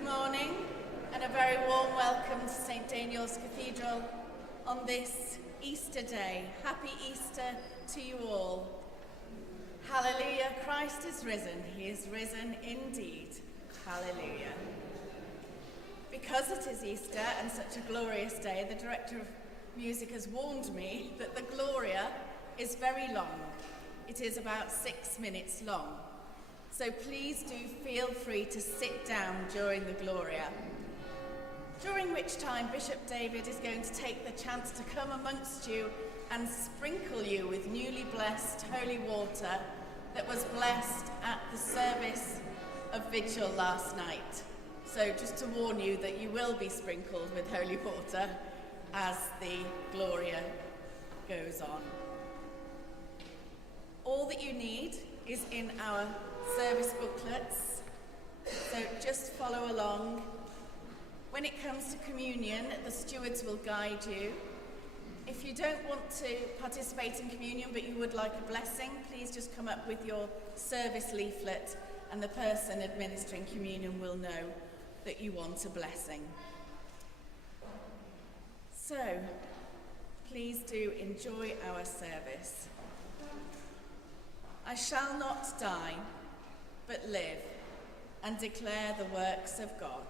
Good morning and a very warm welcome to St. Daniel's Cathedral on this Easter day. Happy Easter to you all. Hallelujah, Christ is risen. He is risen indeed. Hallelujah. Because it is Easter and such a glorious day, the director of music has warned me that the Gloria is very long. It is about 6 minutes long. So please do feel free to sit down during the Gloria, during which time Bishop David is going to take the chance to come amongst you and sprinkle you with newly blessed holy water that was blessed at the service of Vigil last night. So just to warn you that you will be sprinkled with holy water as the Gloria goes on. All that you need is in our service booklets, so just follow along. When it comes to communion, the stewards will guide you. If you don't want to participate in communion but you would like a blessing, please just come up with your service leaflet and the person administering communion will know that you want a blessing. So, please do enjoy our service. I shall not die, but live and declare the works of God.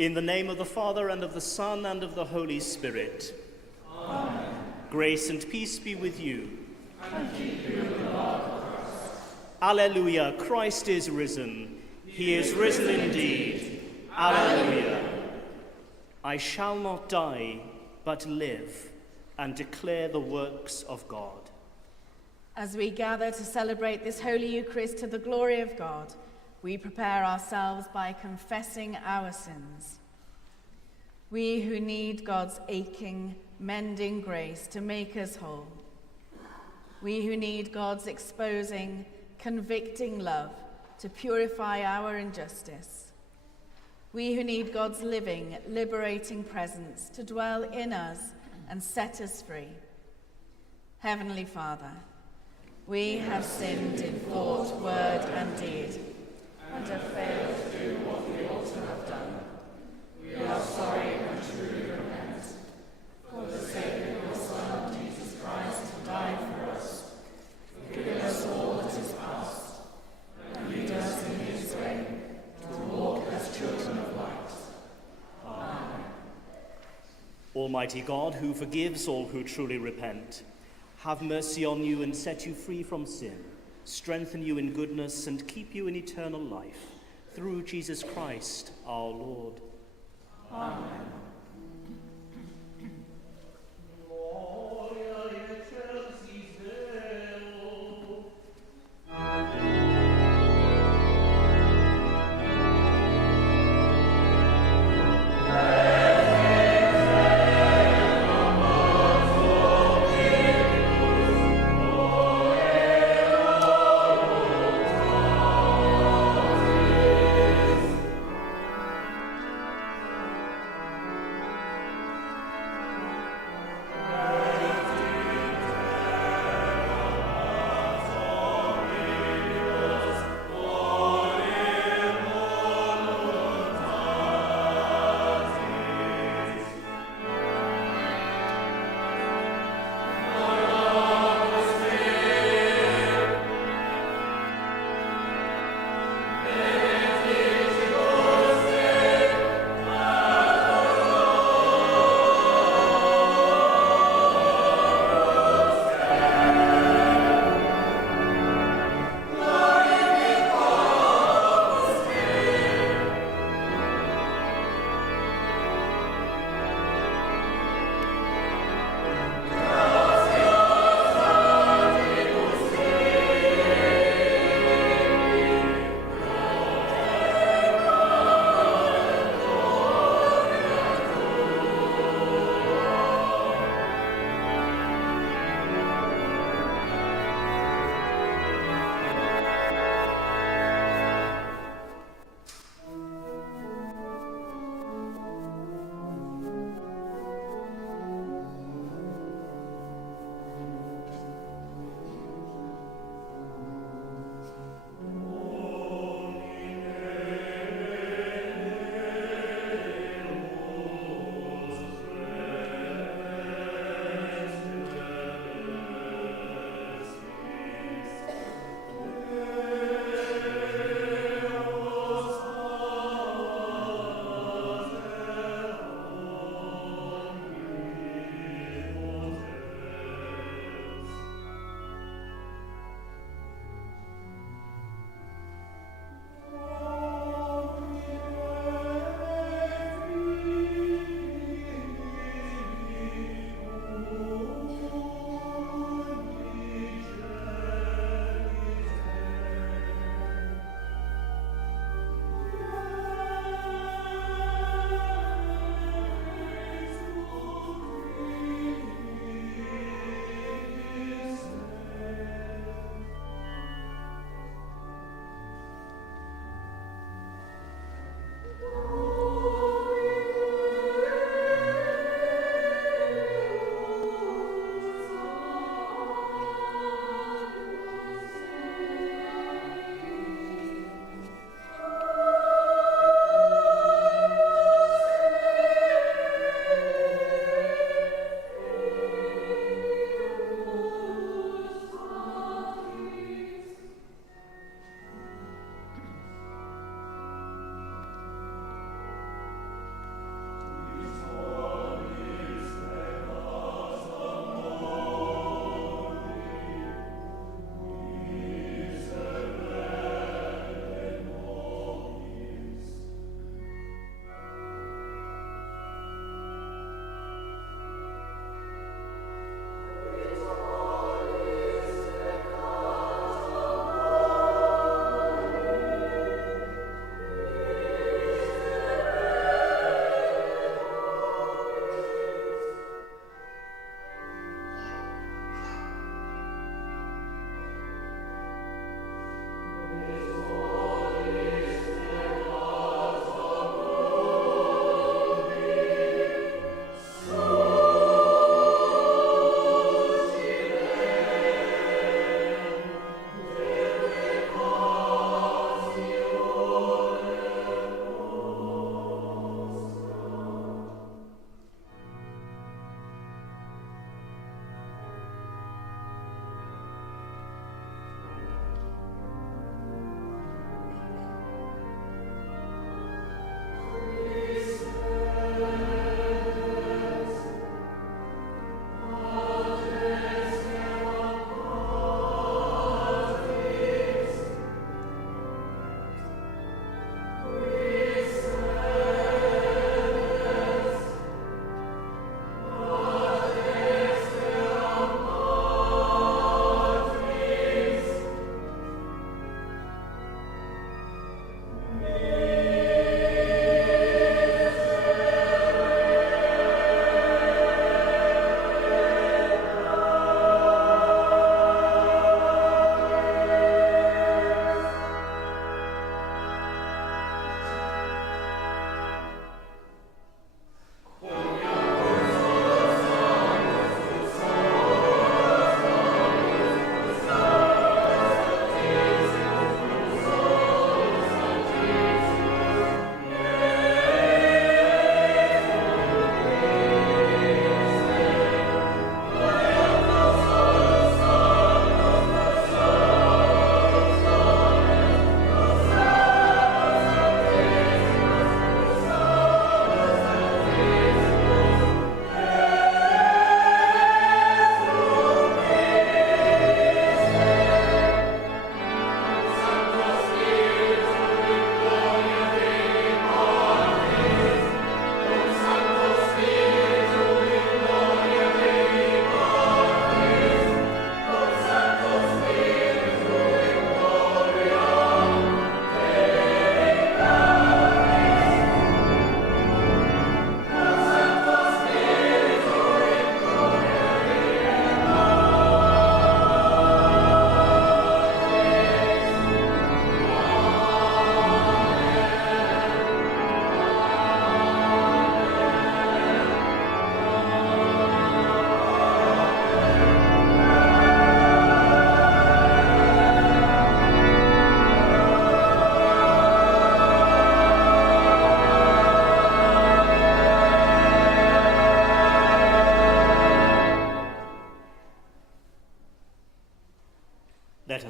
In the name of the Father, and of the Son, and of the Holy Spirit. Amen. Grace and peace be with you. And keep you in the love of Christ. Alleluia, Christ is risen. He is risen indeed. Alleluia. I shall not die, but live, and declare the works of God. As we gather to celebrate this Holy Eucharist to the glory of God, we prepare ourselves by confessing our sins. We who need God's aching, mending grace to make us whole. We who need God's exposing, convicting love to purify our injustice. We who need God's living, liberating presence to dwell in us and set us free. Heavenly Father, we have sinned in thought, word, and deed, and have failed to do what we ought to have done. We are sorry and truly repent. For the sake of your Son, Jesus Christ, who died for us, forgive us all that is past, and lead us in his way, to walk as children of light. Amen. Almighty God, who forgives all who truly repent, have mercy on you and set you free from sin, strengthen you in goodness, and keep you in eternal life, through Jesus Christ our Lord. Amen.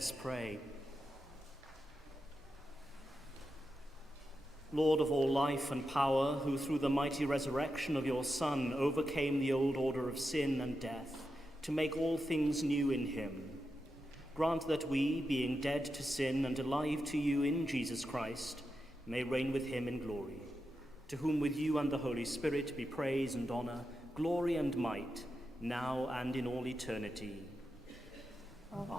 us pray. Lord of all life and power, who through the mighty resurrection of your Son overcame the old order of sin and death, to make all things new in him, grant that we, being dead to sin and alive to you in Jesus Christ, may reign with him in glory, to whom with you and the Holy Spirit be praise and honor, glory and might, now and in all eternity. Amen.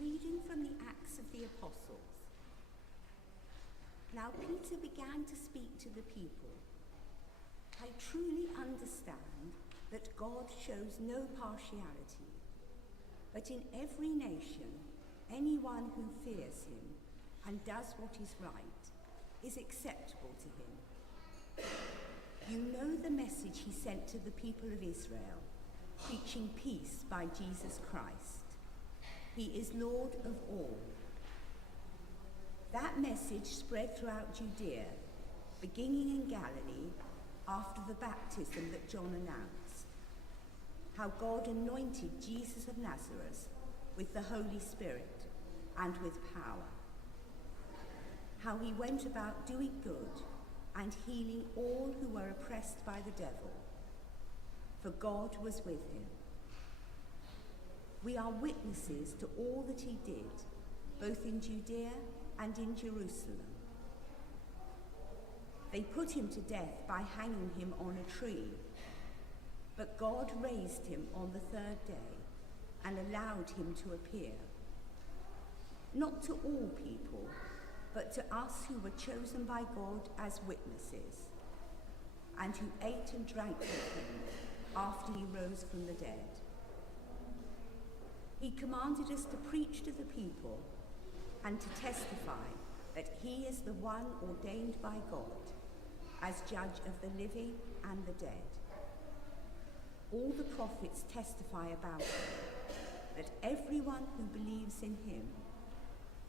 Reading from the Acts of the Apostles. Now Peter began to speak to the people. I truly understand that God shows no partiality, but in every nation, anyone who fears him and does what is right is acceptable to him. You know the message he sent to the people of Israel, preaching peace by Jesus Christ. He is Lord of all. That message spread throughout Judea, beginning in Galilee after the baptism that John announced, how God anointed Jesus of Nazareth with the Holy Spirit and with power, how he went about doing good and healing all who were oppressed by the devil, for God was with him. We are witnesses to all that he did, both in Judea and in Jerusalem. They put him to death by hanging him on a tree, but God raised him on the third day and allowed him to appear, not to all people, but to us who were chosen by God as witnesses, and who ate and drank with him after he rose from the dead. He commanded us to preach to the people and to testify that he is the one ordained by God as judge of the living and the dead. All the prophets testify about him, that everyone who believes in him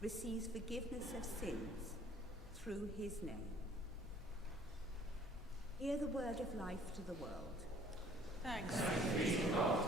receives forgiveness of sins through his name. Hear the word of life to the world. Thanks. Be to God.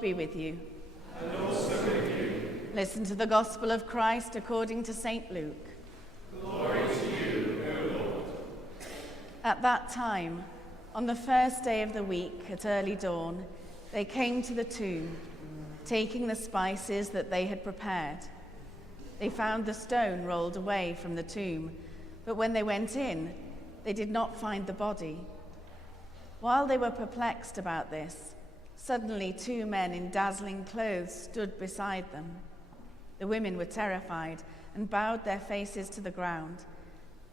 Be with you. And also with you. Listen to the Gospel of Christ according to St. Luke. Glory to you, O Lord. At that time, on the first day of the week at early dawn, they came to the tomb, taking the spices that they had prepared. They found the stone rolled away from the tomb, but when they went in, they did not find the body. While they were perplexed about this, suddenly 2 men in dazzling clothes stood beside them. The women were terrified and bowed their faces to the ground.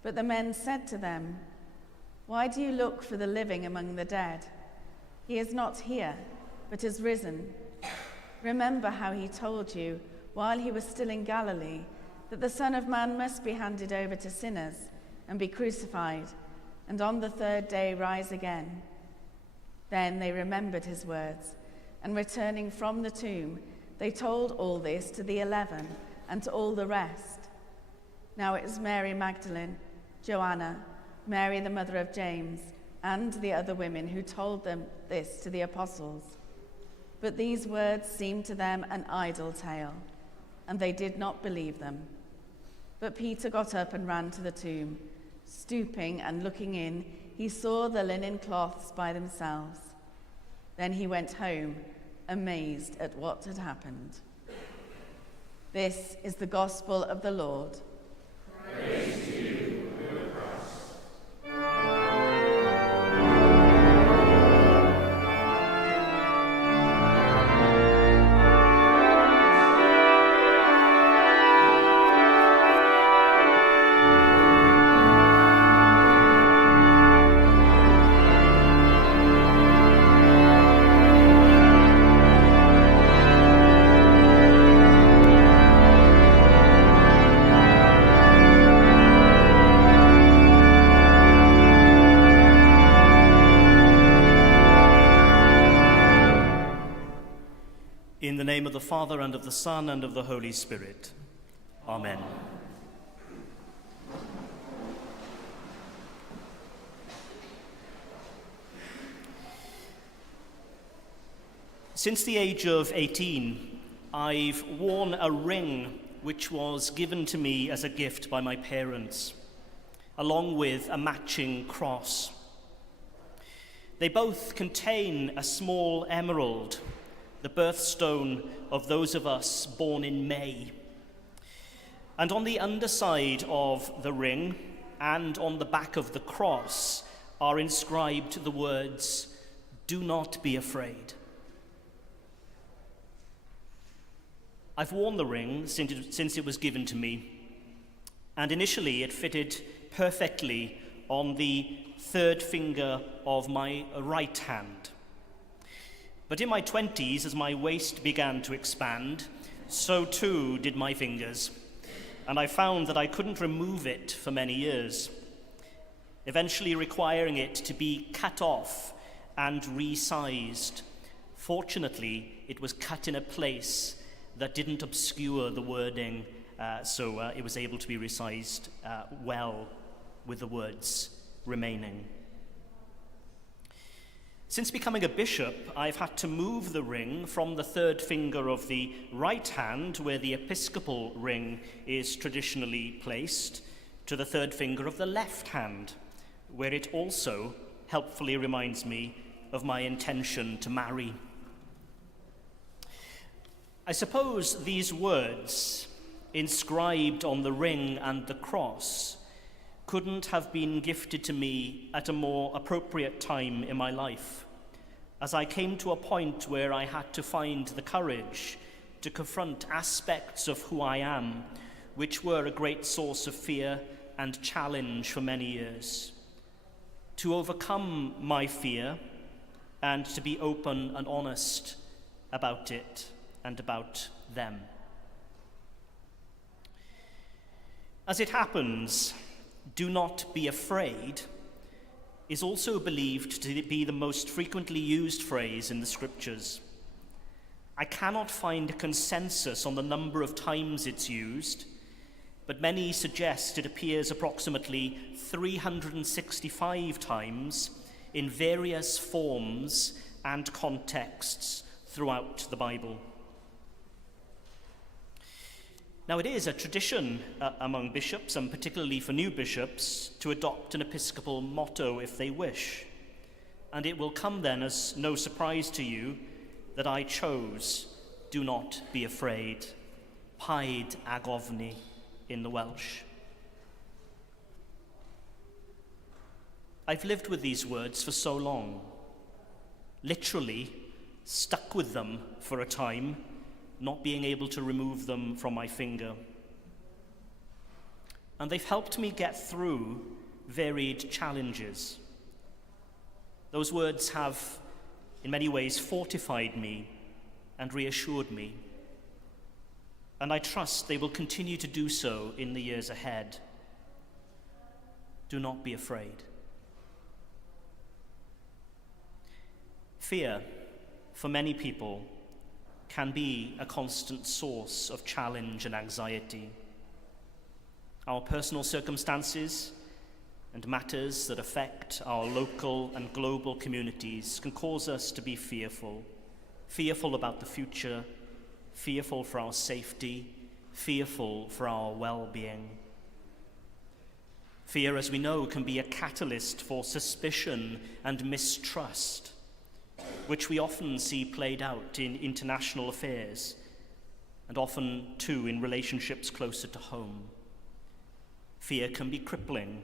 But the men said to them, "Why do you look for the living among the dead? He is not here, but has risen. Remember how he told you, while he was still in Galilee, that the Son of Man must be handed over to sinners and be crucified, and on the 3rd day rise again." Then they remembered his words, and returning from the tomb, they told all this to the 11 and to all the rest. Now it was Mary Magdalene, Joanna, Mary the mother of James, and the other women who told them this to the apostles. But these words seemed to them an idle tale, and they did not believe them. But Peter got up and ran to the tomb. Stooping and looking in, he saw the linen cloths by themselves. Then he went home, amazed at what had happened. This is the gospel of the Lord. Praise to you, O Christ. In the name of the Father, and of the Son, and of the Holy Spirit. Amen. Since the age of 18, I've worn a ring which was given to me as a gift by my parents, along with a matching cross. They both contain a small emerald, the birthstone of those of us born in May. And on the underside of the ring and on the back of the cross are inscribed the words, "Do not be afraid." I've worn the ring since it was given to me, and initially it fitted perfectly on the 3rd finger of my right hand. But in my 20s, as my waist began to expand, so too did my fingers, and I found that I couldn't remove it for many years, eventually requiring it to be cut off and resized. Fortunately, it was cut in a place that didn't obscure the wording, so it was able to be recited well with the words remaining. Since becoming a bishop, I've had to move the ring from the third finger of the right hand, where the episcopal ring is traditionally placed, to the third finger of the left hand, where it also helpfully reminds me of my intention to marry. I suppose these words, inscribed on the ring and the cross, couldn't have been gifted to me at a more appropriate time in my life, as I came to a point where I had to find the courage to confront aspects of who I am, which were a great source of fear and challenge for many years. To overcome my fear and to be open and honest about it and about them. As it happens, "Do not be afraid" is also believed to be the most frequently used phrase in the scriptures. I cannot find a consensus on the number of times it's used, but many suggest it appears approximately 365 times in various forms and contexts throughout the Bible. Now, it is a tradition among bishops, and particularly for new bishops, to adopt an episcopal motto if they wish. And it will come then as no surprise to you that I chose "Do not be afraid," paid ag ofni in the Welsh. I've lived with these words for so long, literally stuck with them for a time, not being able to remove them from my finger. And they've helped me get through varied challenges. Those words have, in many ways, fortified me and reassured me. And I trust they will continue to do so in the years ahead. Do not be afraid. Fear, for many people, can be a constant source of challenge and anxiety. Our personal circumstances and matters that affect our local and global communities can cause us to be fearful about the future, fearful for our safety, fearful for our well-being. Fear, as we know, can be a catalyst for suspicion and mistrust, which we often see played out in international affairs, and often, too, in relationships closer to home. Fear can be crippling.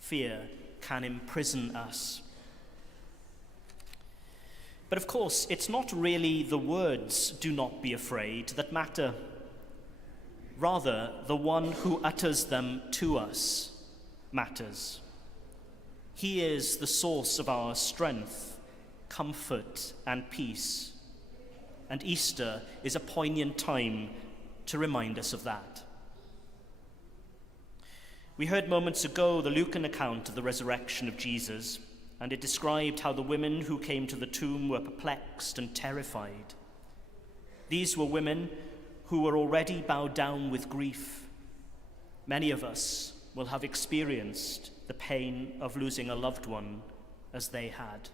Fear can imprison us. But of course, it's not really the words "do not be afraid" that matter. Rather, the one who utters them to us matters. He is the source of our strength, comfort, and peace. And Easter is a poignant time to remind us of that. We heard moments ago the Lucan account of the resurrection of Jesus, and it described how the women who came to the tomb were perplexed and terrified. These were women who were already bowed down with grief. Many of us will have experienced the pain of losing a loved one as they had.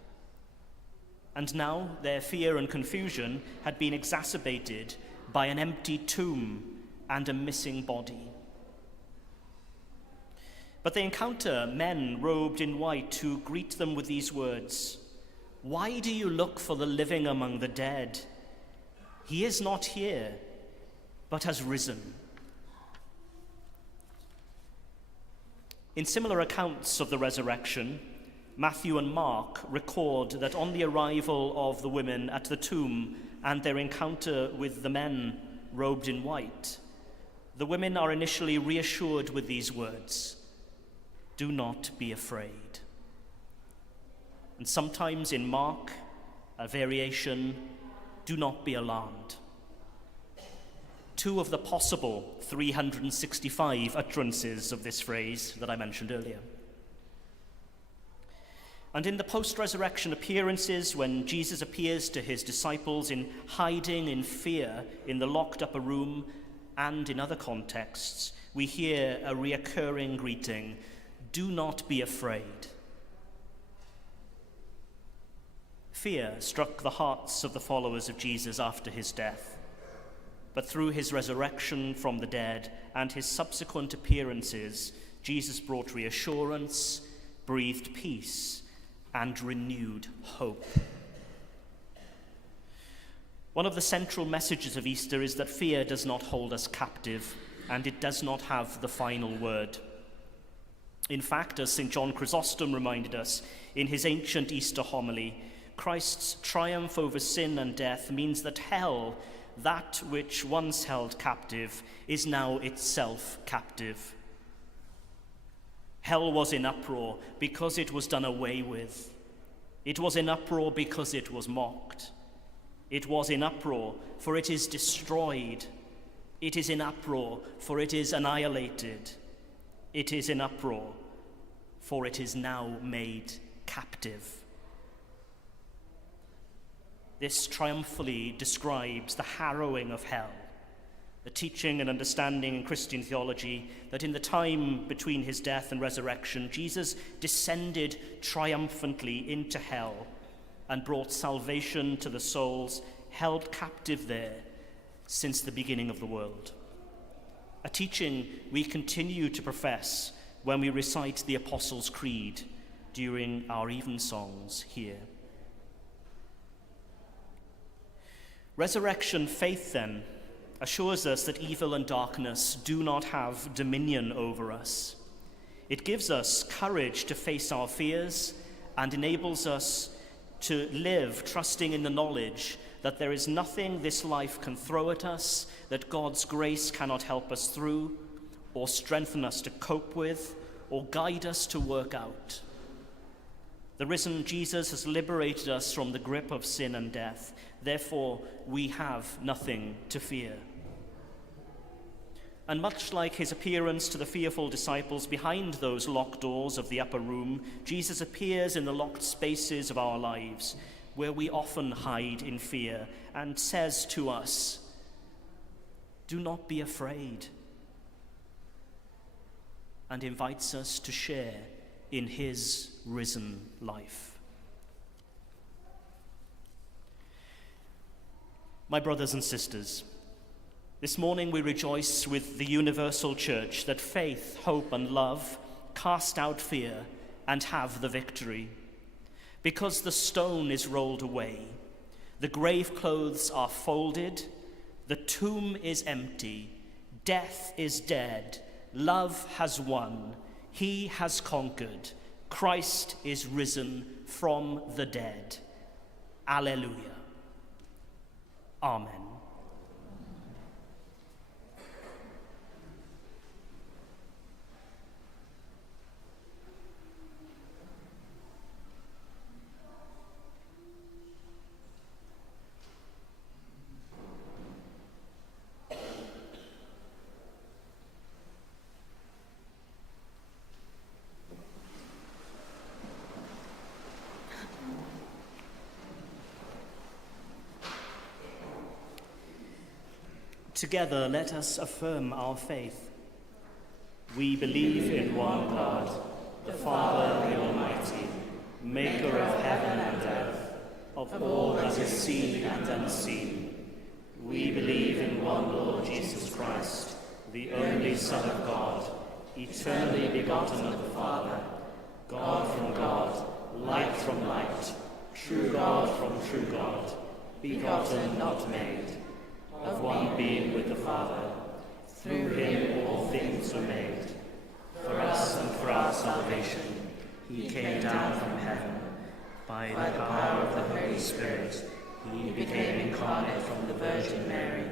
And now their fear and confusion had been exacerbated by an empty tomb and a missing body. But they encounter men robed in white who greet them with these words, "Why do you look for the living among the dead? He is not here, but has risen." In similar accounts of the resurrection, Matthew and Mark record that on the arrival of the women at the tomb and their encounter with the men robed in white, the women are initially reassured with these words, "Do not be afraid." And sometimes in Mark, a variation, "Do not be alarmed." Two of the possible 365 utterances of this phrase that I mentioned earlier. And in the post-resurrection appearances, when Jesus appears to his disciples in hiding in fear in the locked upper room and in other contexts, we hear a reoccurring greeting, "Do not be afraid." Fear struck the hearts of the followers of Jesus after his death. But through his resurrection from the dead and his subsequent appearances, Jesus brought reassurance, breathed peace, and renewed hope. One of the central messages of Easter is that fear does not hold us captive, and it does not have the final word. In fact, as St. John Chrysostom reminded us in his ancient Easter homily, Christ's triumph over sin and death means that hell, that which once held captive, is now itself captive. Hell was in uproar because it was done away with. It was in uproar because it was mocked. It was in uproar for it is destroyed. It is in uproar for it is annihilated. It is in uproar for it is now made captive. This triumphantly describes the harrowing of hell, the teaching and understanding in Christian theology that in the time between his death and resurrection, Jesus descended triumphantly into hell and brought salvation to the souls held captive there since the beginning of the world. A teaching we continue to profess when we recite the Apostles' Creed during our evensongs here. Resurrection faith, then, assures us that evil and darkness do not have dominion over us. It gives us courage to face our fears and enables us to live trusting in the knowledge that there is nothing this life can throw at us that God's grace cannot help us through, or strengthen us to cope with, or guide us to work out. The risen Jesus has liberated us from the grip of sin and death. Therefore, we have nothing to fear. And much like his appearance to the fearful disciples behind those locked doors of the upper room, Jesus appears in the locked spaces of our lives, where we often hide in fear, and says to us, "Do not be afraid," and invites us to share in his risen life. My brothers and sisters, this morning we rejoice with the universal church that faith, hope, and love cast out fear and have the victory. Because the stone is rolled away, the grave clothes are folded, the tomb is empty, death is dead, love has won, he has conquered, Christ is risen from the dead. Alleluia. Amen. Together, let us affirm our faith. We believe in one God, the Father, the Almighty, maker of heaven and earth, of all that is seen and unseen. We believe in one Lord Jesus Christ, the only Son of God, eternally begotten of the Father, God from God, light from light, true God from true God, begotten, not made, of one being with the Father. Through him all things were made. For us and for our salvation, he came down from heaven. By the power of the Holy Spirit, he became incarnate from the Virgin Mary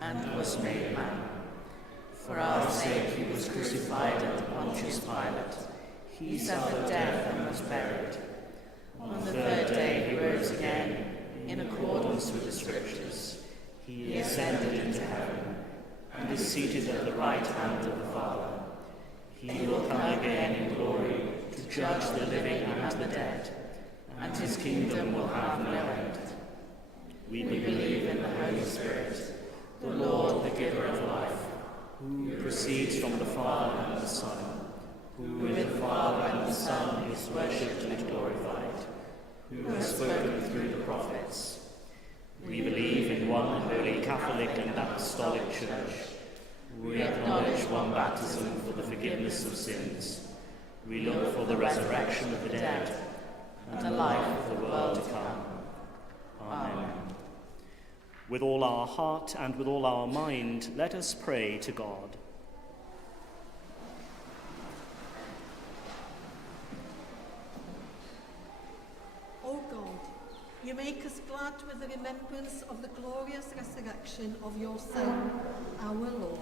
and was made man. For our sake he was crucified under Pontius Pilate. He suffered death and was buried. On the third day he rose again, in accordance with the Scriptures. He ascended into heaven and is seated at the right hand of the Father. He will come again in glory to judge the living and the dead, his kingdom will have no end. We believe in the Holy Spirit, the Lord, the giver of life, who proceeds from the Father and the Son, who with the Father and the Son is worshipped and glorified, who has spoken through the prophets. We believe in one holy Catholic and Apostolic Church. We acknowledge one baptism for the forgiveness of sins. We look for the resurrection of the dead and the life of the world to come. Amen. With all our heart and with all our mind, let us pray to God. O God, you make us glad with the remembrance of the glorious resurrection of your Son, our Lord.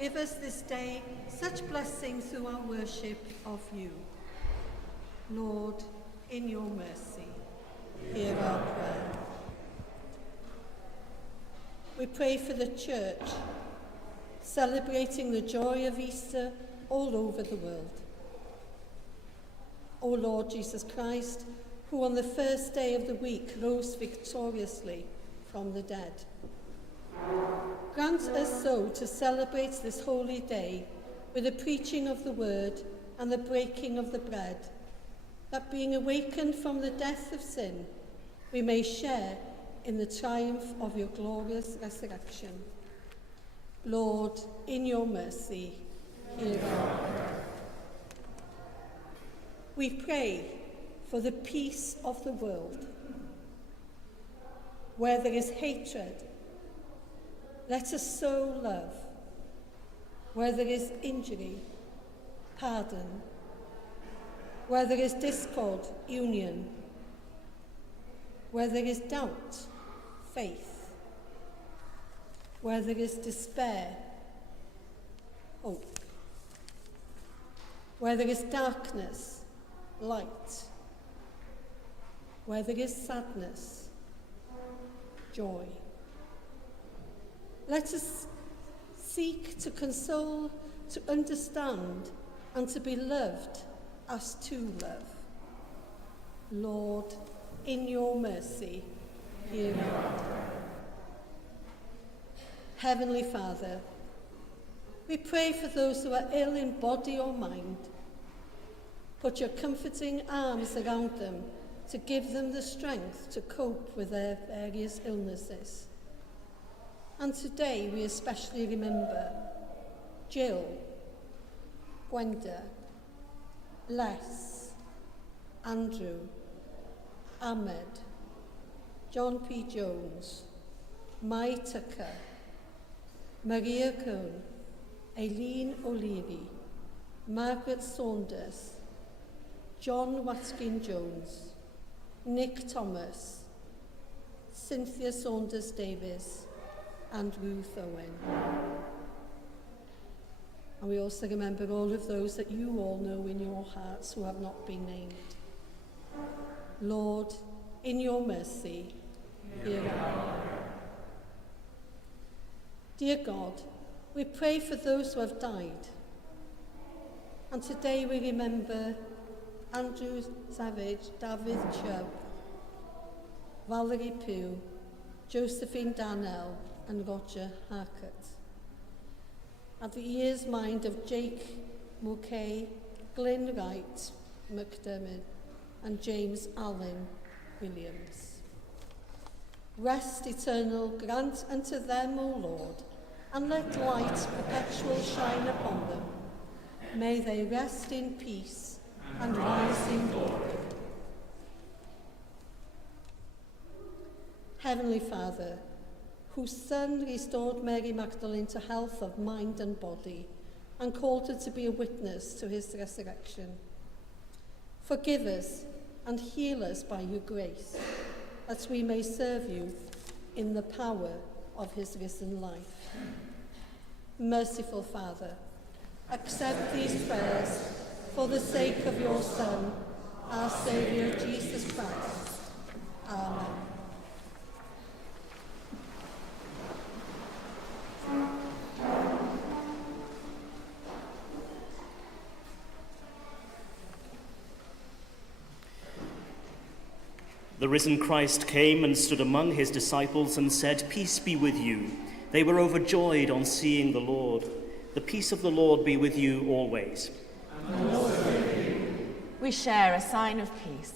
Give us this day such blessing through our worship of you. Lord, in your mercy, hear our prayer. We pray for the Church, celebrating the joy of Easter all over the world. O Lord Jesus Christ, who on the first day of the week rose victoriously from the dead, grant us so to celebrate this holy day with the preaching of the word and the breaking of the bread, that being awakened from the death of sin, we may share in the triumph of your glorious resurrection. Lord, in your mercy, hear our prayer. We pray for the peace of the world. Where there is hatred, let us sow love. Where there is injury, pardon. Where there is discord, union. Where there is doubt, faith. Where there is despair, hope. Where there is darkness, light. Where there is sadness, joy. Let us seek to console, to understand, and to be loved as to love. Lord, in your mercy, hear our prayer. Heavenly Father, we pray for those who are ill in body or mind. Put your comforting arms around them to give them the strength to cope with their various illnesses. And today we especially remember Jill, Gwenda, Les, Andrew, Ahmed, John P. Jones, Mai Tucker, Maria Cohn, Eileen O'Leary, Margaret Saunders, John Watkin-Jones, Nick Thomas, Cynthia Saunders-Davis, and Ruth Owen. And we also remember all of those that you all know in your hearts who have not been named. Lord, in your mercy, hear our prayer. Dear God, we pray for those who have died. And today we remember Andrew Savage, David Chubb, Valerie Pugh, Josephine Darnell, and Roger Harcourt. At the ear's mind of Jake Mulcahy, Glyn Wright McDermott, and James Allen Williams. Rest eternal grant unto them, O Lord, and let light perpetual shine upon them. May they rest in peace and rise in glory. Heavenly Father, whose Son restored Mary Magdalene to health of mind and body, and called her to be a witness to his resurrection, forgive us and heal us by your grace, that we may serve you in the power of his risen life. Merciful Father, accept these prayers for the sake of your Son, our Saviour Jesus Christ. Amen. The risen Christ came and stood among his disciples and said, "Peace be with you." They were overjoyed on seeing the Lord. The peace of the Lord be with you always. And also with you. We share a sign of peace.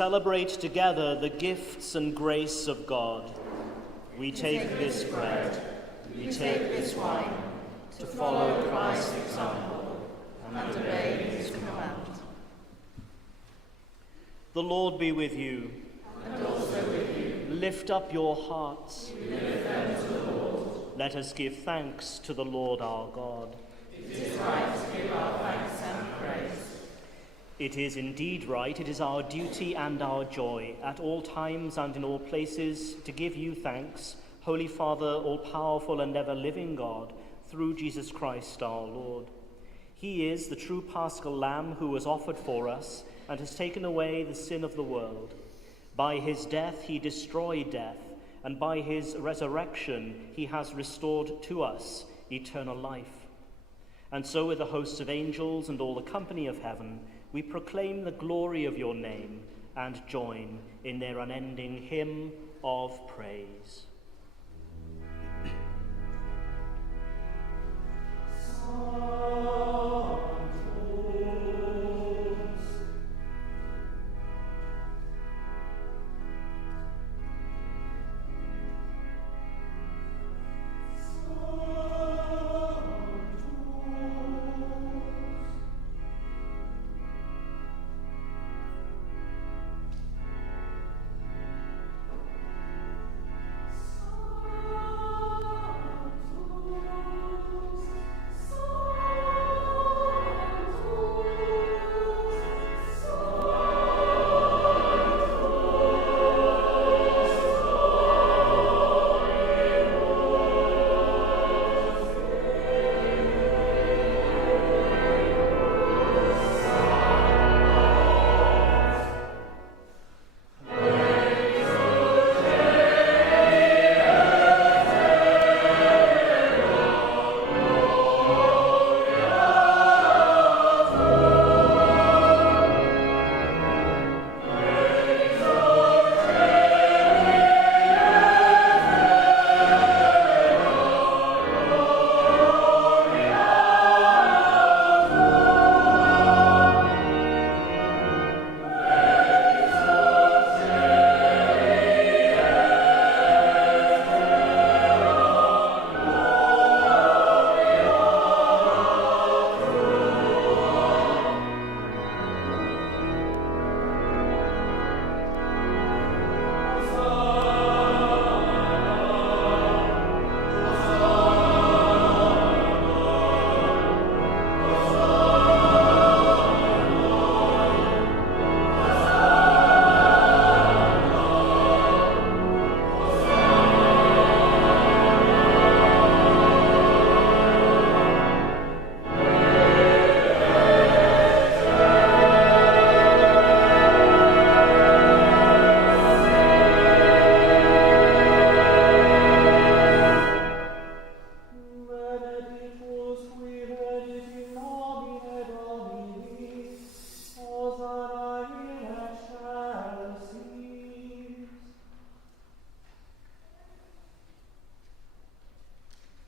celebrate together the gifts and grace of God. We take this bread, we take this wine, to follow Christ's example and obey his command. The Lord be with you. And also with you. Lift up your hearts. We lift them to the Lord. Let us give thanks to the Lord our God. It is right to give our thanks and praise. It is indeed right, it is our duty and our joy, at all times and in all places, to give you thanks, Holy Father, all-powerful and ever-living God, through Jesus Christ our Lord. He is the true Paschal Lamb who was offered for us and has taken away the sin of the world. By his death he destroyed death, and by his resurrection he has restored to us eternal life. And so with the hosts of angels and all the company of heaven, we proclaim the glory of your name and join in their unending hymn of praise.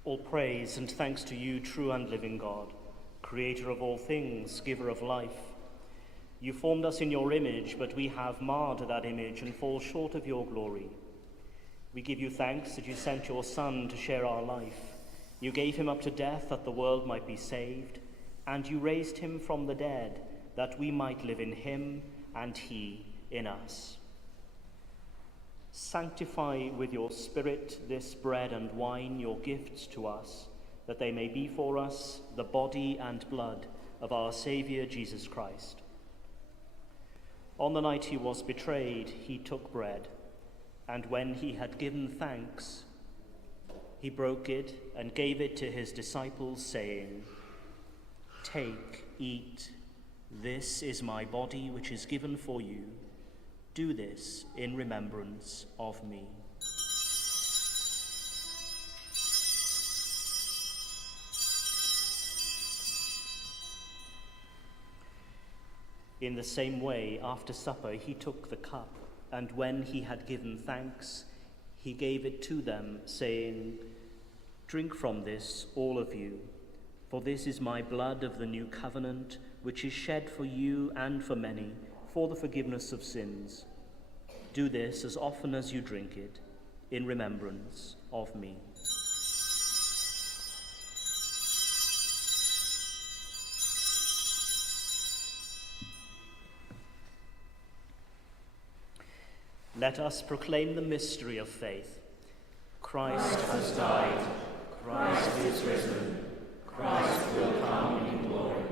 All praise and thanks to you, true and living God, creator of all things, giver of life. You formed us in your image, but we have marred that image and fall short of your glory. We give you thanks that you sent your Son to share our life. You gave him up to death that the world might be saved, and you raised him from the dead that we might live in him and he in us. Sanctify with your Spirit this bread and wine, your gifts to us, that they may be for us the body and blood of our Saviour Jesus Christ. On the night he was betrayed, he took bread, and when he had given thanks, he broke it and gave it to his disciples, saying, "Take, eat, this is my body which is given for you. Do this in remembrance of me." In the same way, after supper, he took the cup, and when he had given thanks, he gave it to them, saying, "Drink from this, all of you, for this is my blood of the new covenant, which is shed for you and for many for the forgiveness of sins. Do this as often as you drink it, in remembrance of me. Let us proclaim the mystery of faith. Christ has died. Christ is risen. Christ will come in glory.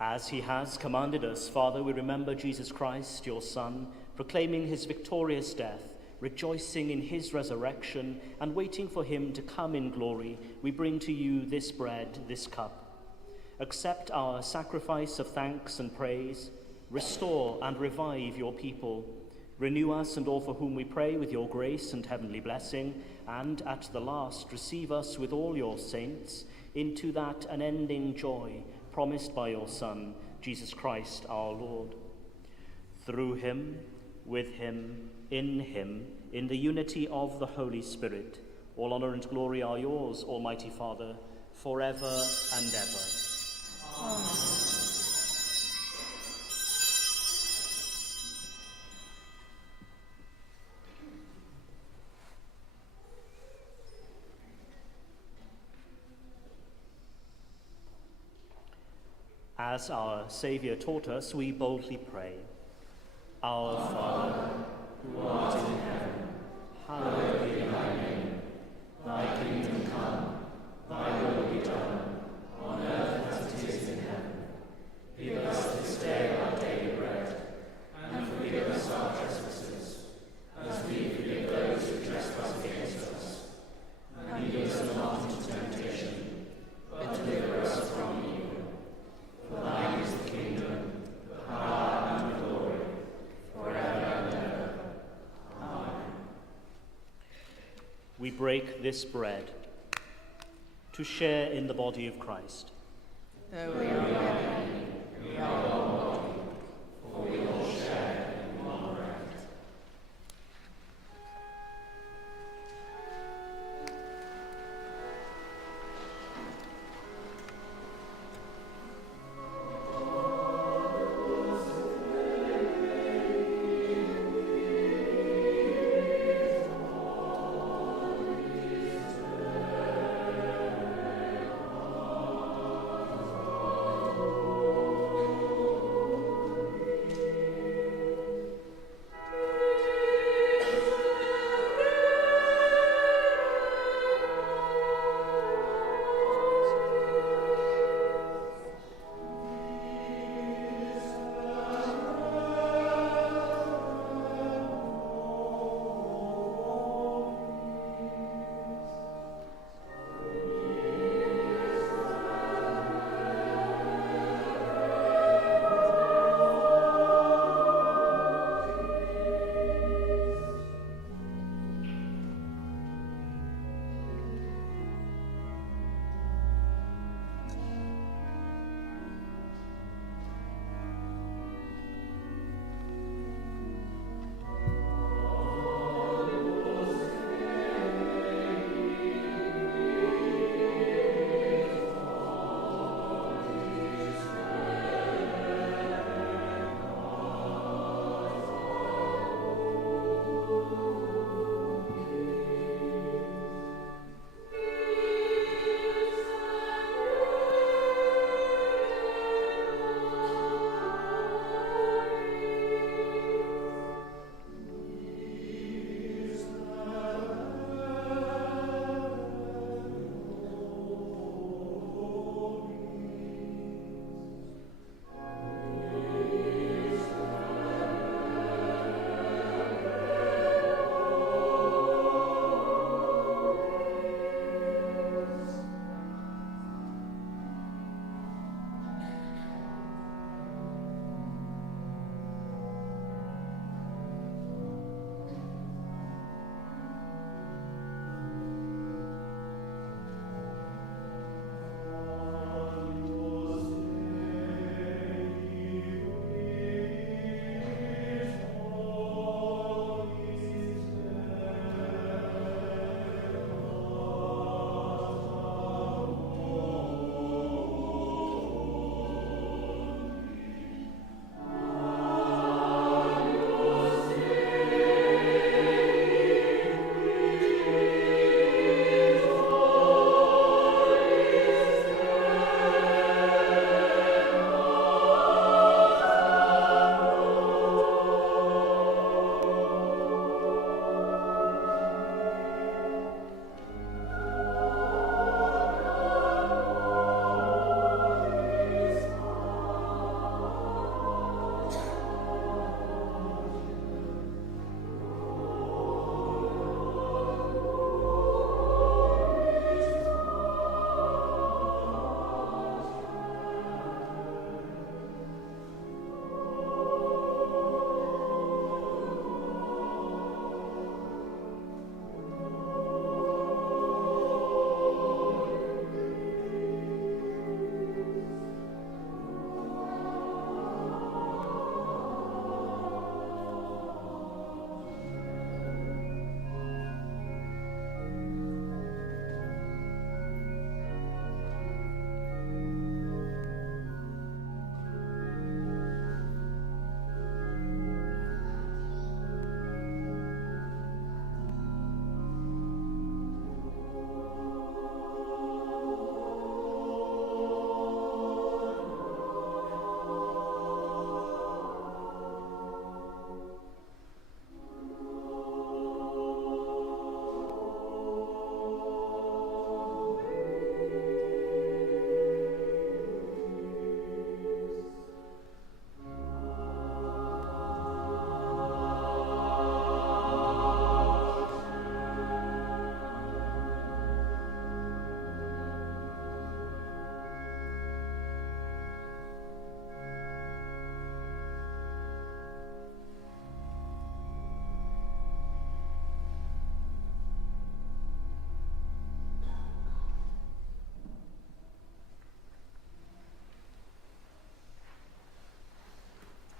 As he has commanded us, Father, we remember Jesus Christ, your Son, proclaiming his victorious death, rejoicing in his resurrection, and waiting for him to come in glory. We bring to you this bread, this cup. Accept our sacrifice of thanks and praise. Restore and revive your people. Renew us and all for whom we pray with your grace and heavenly blessing, and at the last receive us with all your saints into that unending joy promised by your Son, Jesus Christ our Lord. Through him, with him, in the unity of the Holy Spirit, all honor and glory are yours, Almighty Father, forever and ever. Amen. As our Saviour taught us, we boldly pray. Our Father, who art in heaven, hallowed be thy name. Thy kingdom come, thy will be done, on earth as it is in heaven. Give us this day our daily bread, and forgive us our trespasses, as we forgive those who trespass against us. And lead us not into temptation, but deliver us from evil. For thine is the kingdom, the power, and the glory, forever and ever. Amen. We break this bread to share in the body of Christ. Though we are many, We are one body, for we all share in one bread.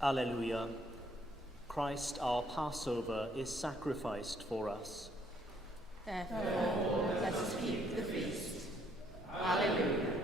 Alleluia. Christ, our Passover, is sacrificed for us. Therefore, let us keep the feast. Alleluia.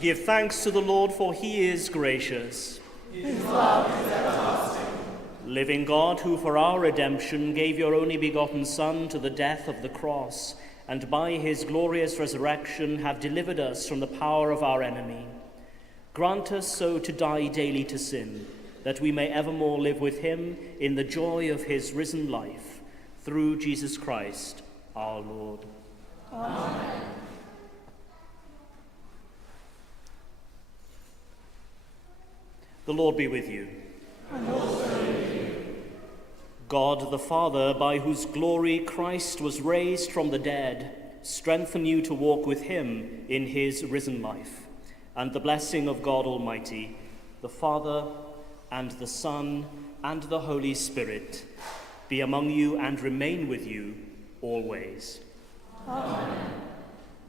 Give thanks to the Lord, for he is gracious. His love is everlasting. Living God, who for our redemption gave your only begotten Son to the death of the cross, and by his glorious resurrection have delivered us from the power of our enemy, grant us so to die daily to sin, that we may evermore live with him in the joy of his risen life, through Jesus Christ our Lord. Amen. The Lord be with you. And also with you. God the Father, by whose glory Christ was raised from the dead, strengthen you to walk with him in his risen life. And the blessing of God Almighty, the Father, and the Son, and the Holy Spirit, be among you and remain with you always. Amen.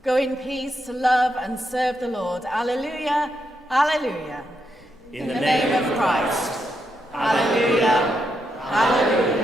Go in peace to love and serve the Lord. Alleluia, alleluia. In the name of Christ. Alleluia, alleluia.